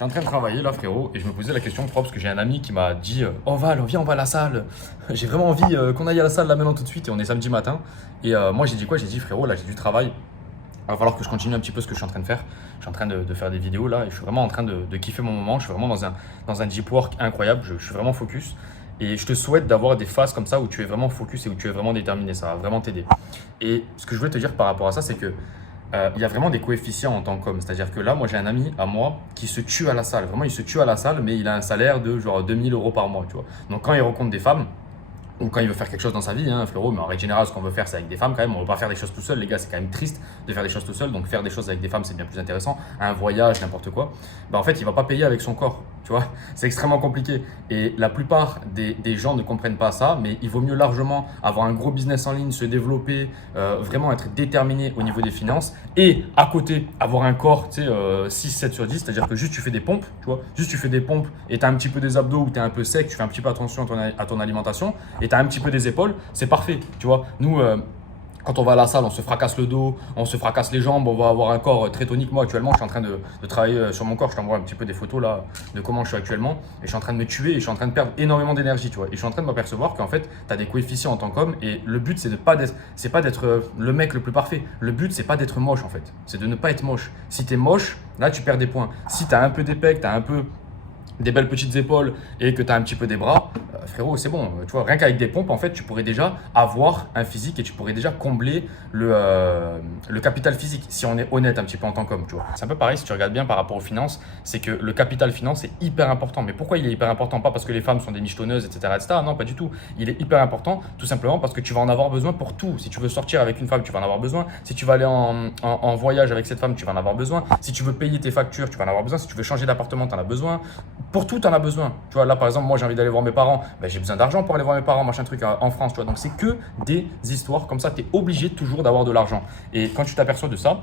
Je suis en train de travailler là, frérot, et je me posais la question, parce que j'ai un ami qui m'a dit Oh Val, viens, on va à la salle. J'ai vraiment envie qu'on aille à la salle là maintenant tout de suite, et on est samedi matin. Et moi, j'ai dit quoi? J'ai dit Frérot, là, j'ai du travail. Il va falloir que je continue un petit peu ce que je suis en train de faire. Je suis en train de faire des vidéos là, et je suis vraiment en train de kiffer mon moment. Je suis vraiment dans un deep work incroyable. Je suis vraiment focus. Et je te souhaite d'avoir des phases comme ça où tu es vraiment focus et où tu es vraiment déterminé. Ça va vraiment t'aider. Et ce que je voulais te dire par rapport à ça, c'est que il y a vraiment des coefficients en tant qu'homme. C'est-à-dire que là, moi, j'ai un ami à moi qui se tue à la salle. Vraiment, il se tue à la salle, mais il a un salaire de genre 2 000 € par mois, tu vois. Donc, quand il rencontre des femmes, ou quand il veut faire quelque chose dans sa vie, hein, frérot, mais en règle générale, ce qu'on veut faire, c'est avec des femmes quand même. On ne veut pas faire des choses tout seul, les gars, c'est quand même triste de faire des choses tout seul. Donc, faire des choses avec des femmes, c'est bien plus intéressant. Un voyage, n'importe quoi. Bah, en fait, il va pas payer avec son corps, tu vois. C'est extrêmement compliqué. Et la plupart des gens ne comprennent pas ça, mais il vaut mieux largement avoir un gros business en ligne, se développer, vraiment être déterminé au niveau des finances et à côté avoir un corps, tu sais, 6, 7 sur 10, c'est-à-dire que juste tu fais des pompes, tu vois, juste tu fais des pompes et tu as un petit peu des abdos ou tu es un peu sec, tu fais un petit peu attention à ton alimentation et tu as un petit peu des épaules, c'est parfait, tu vois. Nous, quand on va à la salle, on se fracasse le dos, on se fracasse les jambes, on va avoir un corps très tonique. Moi, actuellement, je suis en train de travailler sur mon corps. Je t'envoie un petit peu des photos là de comment je suis actuellement. Et je suis en train de me tuer et je suis en train de perdre énormément d'énergie, tu vois. Et je suis en train de m'apercevoir qu'en fait, tu as des coefficients en tant qu'homme. Et le but, c'est pas d'être le mec le plus parfait. Le but, c'est pas d'être moche en fait. C'est de ne pas être moche. Si tu es moche, là, tu perds des points. Si tu as un peu des pecs, tu as un peu des belles petites épaules et que tu as un petit peu des bras, frérot, c'est bon. Tu vois, rien qu'avec des pompes, en fait, tu pourrais déjà avoir un physique et tu pourrais déjà combler le capital physique, si on est honnête un petit peu en tant qu'homme, tu vois. C'est un peu pareil si tu regardes bien par rapport aux finances, c'est que le capital finance est hyper important. Mais pourquoi il est hyper important? Pas parce que les femmes sont des michetonneuses, etc., etc. Non, pas du tout. Il est hyper important tout simplement parce que tu vas en avoir besoin pour tout. Si tu veux sortir avec une femme, tu vas en avoir besoin. Si tu vas aller en voyage avec cette femme, tu vas en avoir besoin. Si tu veux payer tes factures, tu vas en avoir besoin. Si tu veux changer d'appartement, tu en as besoin. Pour tout, tu en as besoin. Tu vois, là, par exemple, moi, j'ai envie d'aller voir mes parents. Ben, j'ai besoin d'argent pour aller voir mes parents, machin truc en France. Tu vois, donc c'est que des histoires comme ça. Tu es obligé toujours d'avoir de l'argent. Et quand tu t'aperçois de ça,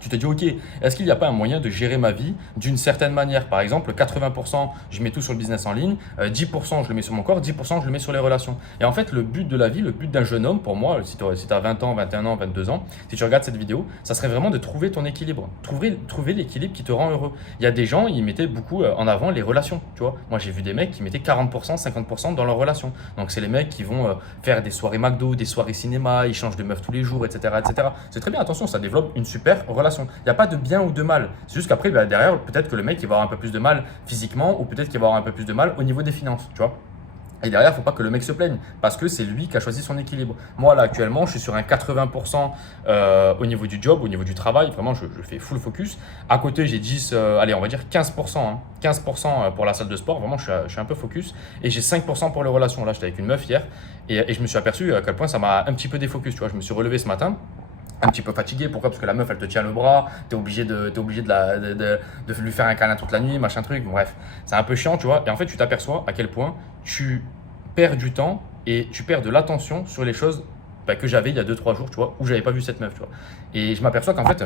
tu te dis, ok, est-ce qu'il n'y a pas un moyen de gérer ma vie d'une certaine manière? Par exemple, 80%, je mets tout sur le business en ligne, 10%, je le mets sur mon corps, 10%, je le mets sur les relations. Et en fait, le but de la vie, le but d'un jeune homme, pour moi, si tu as 20 ans, 21 ans, 22 ans, si tu regardes cette vidéo, ça serait vraiment de trouver ton équilibre. Trouver l'équilibre qui te rend heureux. Il y a des gens, ils mettaient beaucoup en avant les relations, tu vois. Moi, j'ai vu des mecs qui mettaient 40%, 50% dans leurs relations. Donc, c'est les mecs qui vont faire des soirées McDo, des soirées cinéma, ils changent de meuf tous les jours, etc., etc. C'est très bien, attention, ça développe une super relation. Il n'y a pas de bien ou de mal. C'est juste qu'après, bah, derrière, peut-être que le mec il va avoir un peu plus de mal physiquement ou peut-être qu'il va avoir un peu plus de mal au niveau des finances, tu vois. Et derrière, il ne faut pas que le mec se plaigne parce que c'est lui qui a choisi son équilibre. Moi, là, actuellement, je suis sur un 80% au niveau du job, au niveau du travail. Vraiment, je fais full focus. À côté, j'ai 10, allez, on va dire 15%, hein, 15% pour la salle de sport. Vraiment, je suis un peu focus. Et j'ai 5% pour les relations. Là, j'étais avec une meuf hier et je me suis aperçu à quel point ça m'a un petit peu défocus. Tu vois, je me suis relevé ce matin un petit peu fatigué. Pourquoi? Parce que la meuf, elle te tient le bras, t'es obligé de lui faire un câlin toute la nuit, machin truc. Bref, c'est un peu chiant, tu vois. Et en fait, tu t'aperçois à quel point tu perds du temps et tu perds de l'attention sur les choses bah, que j'avais il y a 2, 3 jours, tu vois, où j'avais pas vu cette meuf, tu vois. Et je m'aperçois qu'en fait,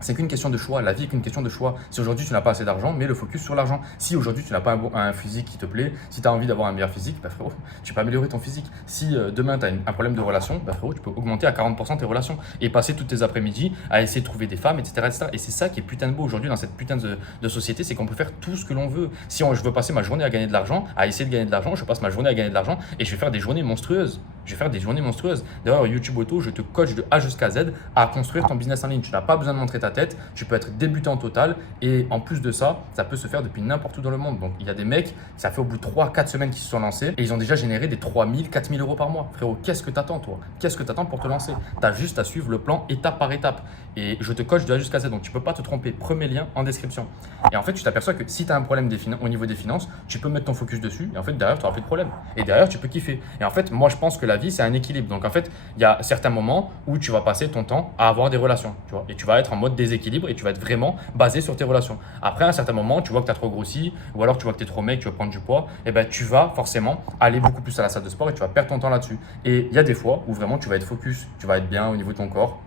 c'est qu'une question de choix. La vie est qu'une question de choix. Si aujourd'hui tu n'as pas assez d'argent, mets le focus sur l'argent. Si aujourd'hui tu n'as pas un physique qui te plaît, si tu as envie d'avoir un meilleur physique, bah frérot, tu peux améliorer ton physique. Si demain tu as un problème de relation, bah frérot, tu peux augmenter à 40% tes relations et passer toutes tes après-midi à essayer de trouver des femmes, etc. etc. Et c'est ça qui est putain de beau aujourd'hui dans cette putain de société, c'est qu'on peut faire tout ce que l'on veut. Si je veux passer ma journée à gagner de l'argent, à essayer de gagner de l'argent, je passe ma journée à gagner de l'argent et je vais faire des journées monstrueuses. Je vais faire des journées monstrueuses. D'ailleurs, YouTube Auto, je te coach de A jusqu'à Z à construire ton business en ligne. Tu n'as pas besoin de montrer ta tête, tu peux être débutant total et en plus de ça, ça peut se faire depuis n'importe où dans le monde. Donc, il y a des mecs, ça fait au bout de 3, 4 semaines qu'ils se sont lancés et ils ont déjà généré des 3 000, 4 000 € par mois. Frérot, qu'est-ce que tu attends toi? Qu'est-ce que tu attends pour te lancer? Tu as juste à suivre le plan étape par étape. Et je te coach de A jusqu'à Z, donc tu ne peux pas te tromper. Premier lien en description. Et en fait, tu t'aperçois que si tu as un problème au niveau des finances, tu peux mettre ton focus dessus et en fait, derrière, tu n'auras plus de problème. Et derrière, tu peux kiffer. Et en fait, moi, je pense que la vie, c'est un équilibre. Donc en fait, il y a certains moments où tu vas passer ton temps à avoir des relations, tu vois, et tu vas être en mode déséquilibre et tu vas être vraiment basé sur tes relations. Après, à un certain moment, tu vois que tu as trop grossi ou alors tu vois que tu es trop mec, tu vas prendre du poids, et ben tu vas forcément aller beaucoup plus à la salle de sport et tu vas perdre ton temps là-dessus. Et il y a des fois où vraiment tu vas être focus, tu vas être bien au niveau de ton corps.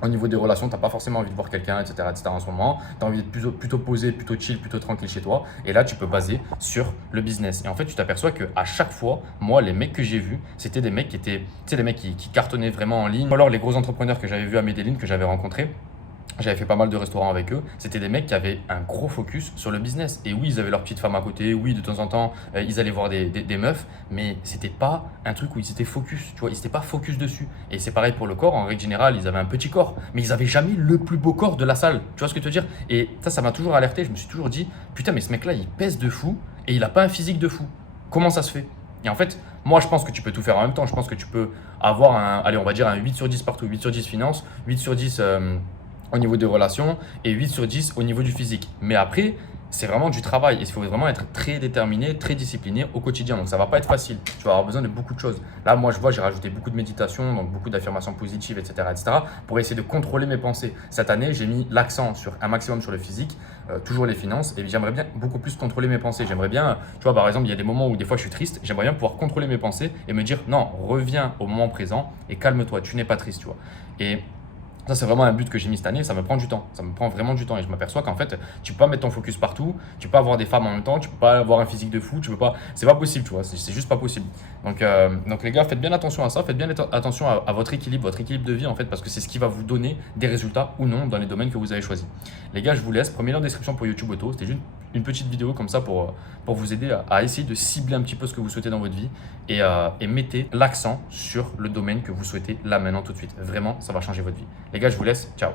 Au niveau des relations, tu n'as pas forcément envie de voir quelqu'un, etc., etc. en ce moment. Tu as envie d'être plutôt posé, plutôt chill, plutôt tranquille chez toi. Et là, tu peux baser sur le business. Et en fait, tu t'aperçois qu'à chaque fois, moi, les mecs que j'ai vus, c'était des mecs qui étaient, tu sais, des mecs qui cartonnaient vraiment en ligne. Ou alors les gros entrepreneurs que j'avais vus à Medellin, que j'avais rencontrés. J'avais fait pas mal de restaurants avec eux. C'était des mecs qui avaient un gros focus sur le business. Et oui, ils avaient leur petite femme à côté. Oui, de temps en temps, ils allaient voir des meufs. Mais c'était pas un truc où ils étaient focus. Tu vois, ils étaient pas focus dessus. Et c'est pareil pour le corps. En règle générale, ils avaient un petit corps. Mais ils avaient jamais le plus beau corps de la salle. Tu vois ce que je veux dire? Et ça m'a toujours alerté. Je me suis toujours dit, putain, mais ce mec-là, il pèse de fou. Et il a pas un physique de fou. Comment ça se fait? Et en fait, moi, je pense que tu peux tout faire en même temps. Je pense que tu peux avoir allez, on va dire un 8 sur 10 partout. 8 sur 10 finance, 8 sur 10 au niveau des relations et 8 sur 10 au niveau du physique. Mais après, c'est vraiment du travail et il faut vraiment être très déterminé, très discipliné au quotidien. Donc ça va pas être facile. Tu vas avoir besoin de beaucoup de choses. Là, moi, je vois, j'ai rajouté beaucoup de méditation, donc beaucoup d'affirmations positives, etc., pour essayer de contrôler mes pensées. Cette année, j'ai mis l'accent sur un maximum sur le physique, toujours les finances, et j'aimerais bien beaucoup plus contrôler mes pensées. J'aimerais bien, tu vois, par exemple, il y a des moments où des fois je suis triste, j'aimerais bien pouvoir contrôler mes pensées et me dire non, reviens au moment présent et calme-toi, tu n'es pas triste, tu vois. Et ça, c'est vraiment un but que j'ai mis cette année. Ça me prend du temps. Ça me prend vraiment du temps. Et je m'aperçois qu'en fait, tu peux pas mettre ton focus partout. Tu peux pas avoir des femmes en même temps. Tu peux pas avoir un physique de fou. Tu peux pas. C'est pas possible, tu vois. C'est juste pas possible. Donc les gars, faites bien attention à ça. Faites bien attention à votre équilibre de vie, en fait, parce que c'est ce qui va vous donner des résultats ou non dans les domaines que vous avez choisis. Les gars, je vous laisse. Prenez-le en description pour YouTube Auto. C'était juste une petite vidéo comme ça pour vous aider à essayer de cibler un petit peu ce que vous souhaitez dans votre vie et mettez l'accent sur le domaine que vous souhaitez là maintenant tout de suite. Vraiment, ça va changer votre vie. Les gars, je vous laisse. Ciao.